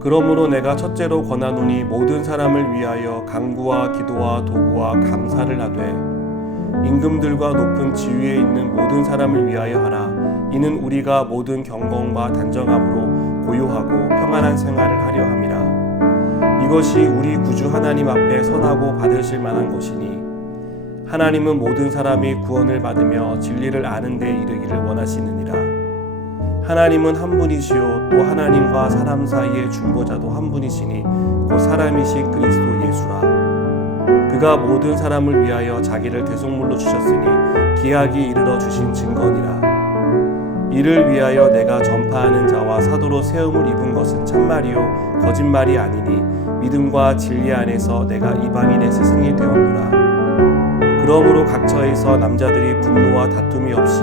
그러므로 내가 첫째로 권하노니 모든 사람을 위하여 간구와 기도와 도구와 감사를 하되 임금들과 높은 지위에 있는 모든 사람을 위하여 하라. 이는 우리가 모든 경건과 단정함으로 고요하고 평안한 생활을 하려 함이라. 이것이 우리 구주 하나님 앞에 선하고 받으실 만한 것이니 하나님은 모든 사람이 구원을 받으며 진리를 아는 데 이르기를 원하시느니라. 하나님은 한 분이시요 또 하나님과 사람 사이의 중보자도 한 분이시니 곧 사람이신 그리스도 예수라. 그가 모든 사람을 위하여 자기를 대속물로 주셨으니 기약이 이르러 주신 증거니라. 이를 위하여 내가 전파하는 자와 사도로 세움을 입은 것은 참말이요 거짓말이 아니니 믿음과 진리 안에서 내가 이방인의 스승이 되었노라. 그러므로 각처에서 남자들이 분노와 다툼이 없이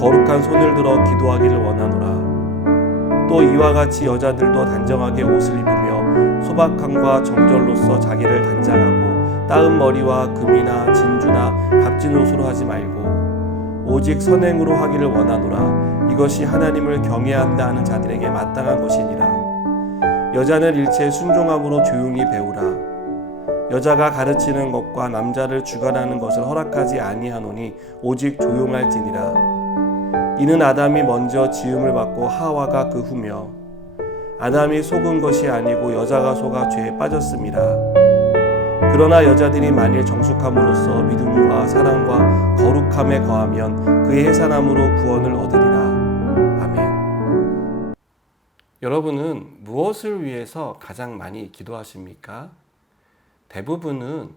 거룩한 손을 들어 기도하기를 원하노라. 또 이와 같이 여자들도 단정하게 옷을 입으며 소박함과 정절로서 자기를 단장하고 따은 머리와 금이나 진주나 값진 옷으로 하지 말고 오직 선행으로 하기를 원하노라. 이것이 하나님을 경외한다 하는 자들에게 마땅한 것이니라. 여자는 일체 순종함으로 조용히 배우라. 여자가 가르치는 것과 남자를 주관하는 것을 허락하지 아니하노니 오직 조용할지니라. 이는 아담이 먼저 지음을 받고 하와가 그 후며 아담이 속은 것이 아니고 여자가 속아 죄에 빠졌습니다. 그러나 여자들이 만일 정숙함으로써 믿음과 사랑과 거룩함에 거하면 그의 해산함으로 구원을 얻으리라. 아멘. 여러분은 무엇을 위해서 가장 많이 기도하십니까? 대부분은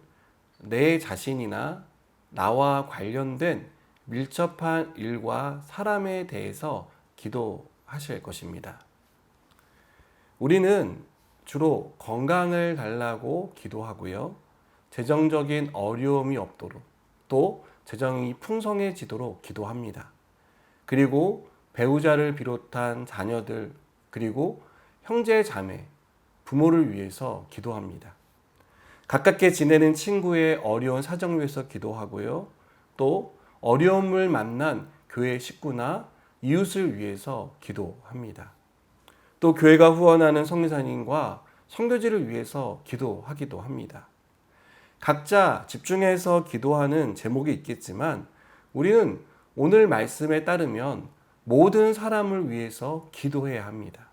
내 자신이나 나와 관련된 밀접한 일과 사람에 대해서 기도하실 것입니다. 우리는 주로 건강을 달라고 기도하고요. 재정적인 어려움이 없도록 또 재정이 풍성해지도록 기도합니다. 그리고 배우자를 비롯한 자녀들 그리고 형제 자매, 부모를 위해서 기도합니다. 가깝게 지내는 친구의 어려운 사정을 위해서 기도하고요. 또 어려움을 만난 교회 식구나 이웃을 위해서 기도합니다. 또 교회가 후원하는 성교사님과 선교지를 위해서 기도하기도 합니다. 각자 집중해서 기도하는 제목이 있겠지만 우리는 오늘 말씀에 따르면 모든 사람을 위해서 기도해야 합니다.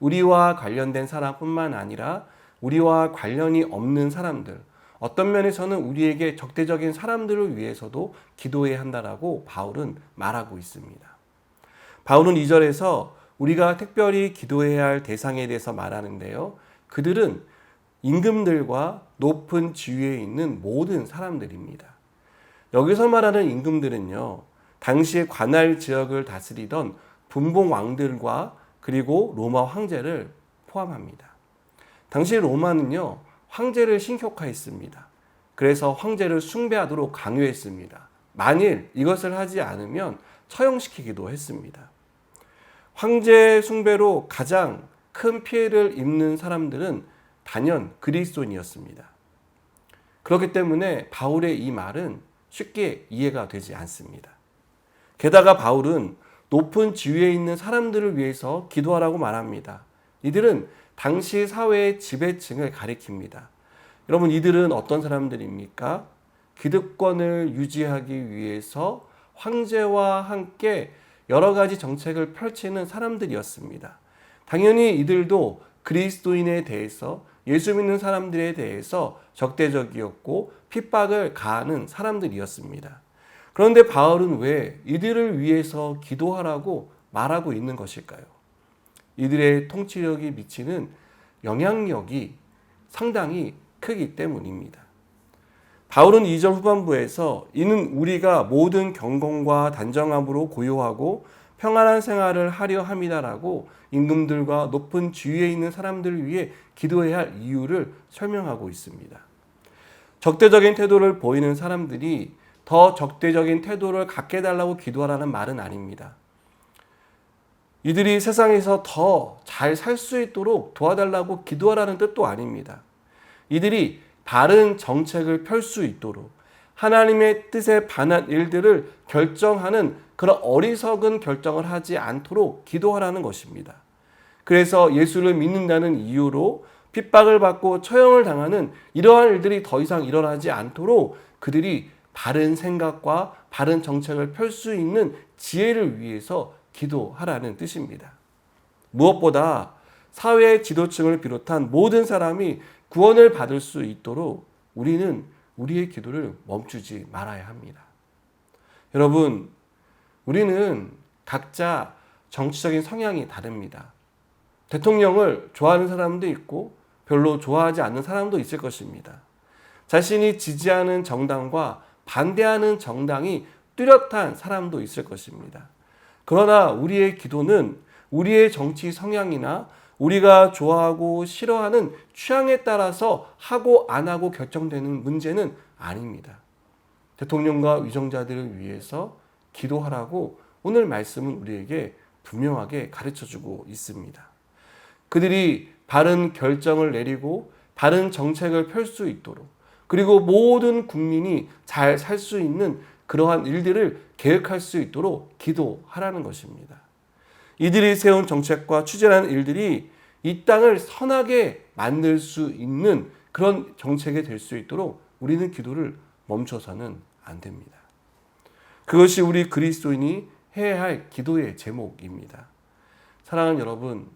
우리와 관련된 사람뿐만 아니라 우리와 관련이 없는 사람들, 어떤 면에서는 우리에게 적대적인 사람들을 위해서도 기도해야 한다라고 바울은 말하고 있습니다. 바울은 2절에서 우리가 특별히 기도해야 할 대상에 대해서 말하는데요. 그들은 임금들과 높은 지위에 있는 모든 사람들입니다. 여기서 말하는 임금들은요, 당시의 관할 지역을 다스리던 분봉 왕들과 그리고 로마 황제를 포함합니다. 당시 로마는요, 황제를 신격화했습니다. 그래서 황제를 숭배하도록 강요했습니다. 만일 이것을 하지 않으면 처형시키기도 했습니다. 황제 숭배로 가장 큰 피해를 입는 사람들은 단연 그리스도인이었습니다. 그렇기 때문에 바울의 이 말은 쉽게 이해가 되지 않습니다. 게다가 바울은 높은 지위에 있는 사람들을 위해서 기도하라고 말합니다. 이들은 당시 사회의 지배층을 가리킵니다. 여러분, 이들은 어떤 사람들입니까? 기득권을 유지하기 위해서 황제와 함께 여러 가지 정책을 펼치는 사람들이었습니다. 당연히 이들도 그리스도인에 대해서, 예수 믿는 사람들에 대해서 적대적이었고 핍박을 가하는 사람들이었습니다. 그런데 바울은 왜 이들을 위해서 기도하라고 말하고 있는 것일까요? 이들의 통치력이 미치는 영향력이 상당히 크기 때문입니다. 바울은 2절 후반부에서 이는 우리가 모든 경건과 단정함으로 고요하고 평안한 생활을 하려 함이다라고 임금들과 높은 지위에 있는 사람들을 위해 기도해야 할 이유를 설명하고 있습니다. 적대적인 태도를 보이는 사람들이 더 적대적인 태도를 갖게 해달라고 기도하라는 말은 아닙니다. 이들이 세상에서 더 잘 살 수 있도록 도와달라고 기도하라는 뜻도 아닙니다. 이들이 바른 정책을 펼 수 있도록 하나님의 뜻에 반한 일들을 결정하는 그런 어리석은 결정을 하지 않도록 기도하라는 것입니다. 그래서 예수를 믿는다는 이유로 핍박을 받고 처형을 당하는 이러한 일들이 더 이상 일어나지 않도록 그들이 바른 생각과 바른 정책을 펼 수 있는 지혜를 위해서 기도하라는 뜻입니다. 무엇보다 사회 지도층을 비롯한 모든 사람이 구원을 받을 수 있도록 우리는 우리의 기도를 멈추지 말아야 합니다. 여러분, 우리는 각자 정치적인 성향이 다릅니다. 대통령을 좋아하는 사람도 있고 별로 좋아하지 않는 사람도 있을 것입니다. 자신이 지지하는 정당과 반대하는 정당이 뚜렷한 사람도 있을 것입니다. 그러나 우리의 기도는 우리의 정치 성향이나 우리가 좋아하고 싫어하는 취향에 따라서 하고 안 하고 결정되는 문제는 아닙니다. 대통령과 위정자들을 위해서 기도하라고 오늘 말씀은 우리에게 분명하게 가르쳐주고 있습니다. 그들이 바른 결정을 내리고 바른 정책을 펼 수 있도록, 그리고 모든 국민이 잘 살 수 있는 그러한 일들을 계획할 수 있도록 기도하라는 것입니다. 이들이 세운 정책과 추진하는 일들이 이 땅을 선하게 만들 수 있는 그런 정책이 될 수 있도록 우리는 기도를 멈춰서는 안 됩니다. 그것이 우리 그리스도인이 해야 할 기도의 제목입니다. 사랑하는 여러분,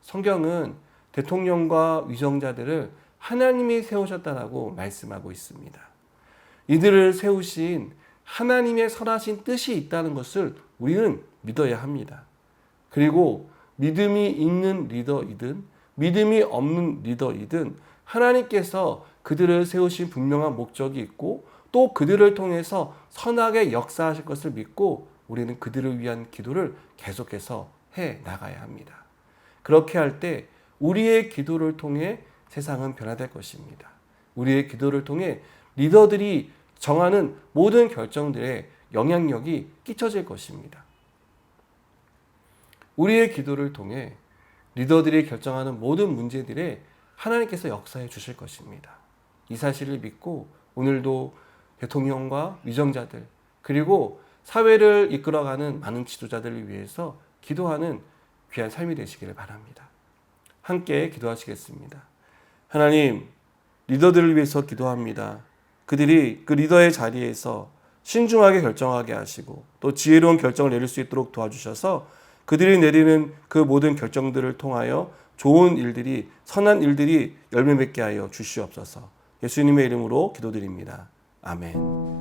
성경은 대통령과 위정자들을 하나님이 세우셨다라고 말씀하고 있습니다. 이들을 세우신 하나님의 선하신 뜻이 있다는 것을 우리는 믿어야 합니다. 그리고 믿음이 있는 리더이든 믿음이 없는 리더이든 하나님께서 그들을 세우신 분명한 목적이 있고 또 그들을 통해서 선하게 역사하실 것을 믿고 우리는 그들을 위한 기도를 계속해서 해 나가야 합니다. 그렇게 할 때 우리의 기도를 통해 세상은 변화될 것입니다. 우리의 기도를 통해 리더들이 정하는 모든 결정들에 영향력이 끼쳐질 것입니다. 우리의 기도를 통해 리더들이 결정하는 모든 문제들에 하나님께서 역사해 주실 것입니다. 이 사실을 믿고 오늘도 대통령과 위정자들 그리고 사회를 이끌어가는 많은 지도자들을 위해서 기도하는 귀한 삶이 되시기를 바랍니다. 함께 기도하시겠습니다. 하나님, 리더들을 위해서 기도합니다. 그들이 그 리더의 자리에서 신중하게 결정하게 하시고 또 지혜로운 결정을 내릴 수 있도록 도와주셔서 그들이 내리는 그 모든 결정들을 통하여 좋은 일들이, 선한 일들이 열매 맺게 하여 주시옵소서. 예수님의 이름으로 기도드립니다. 아멘.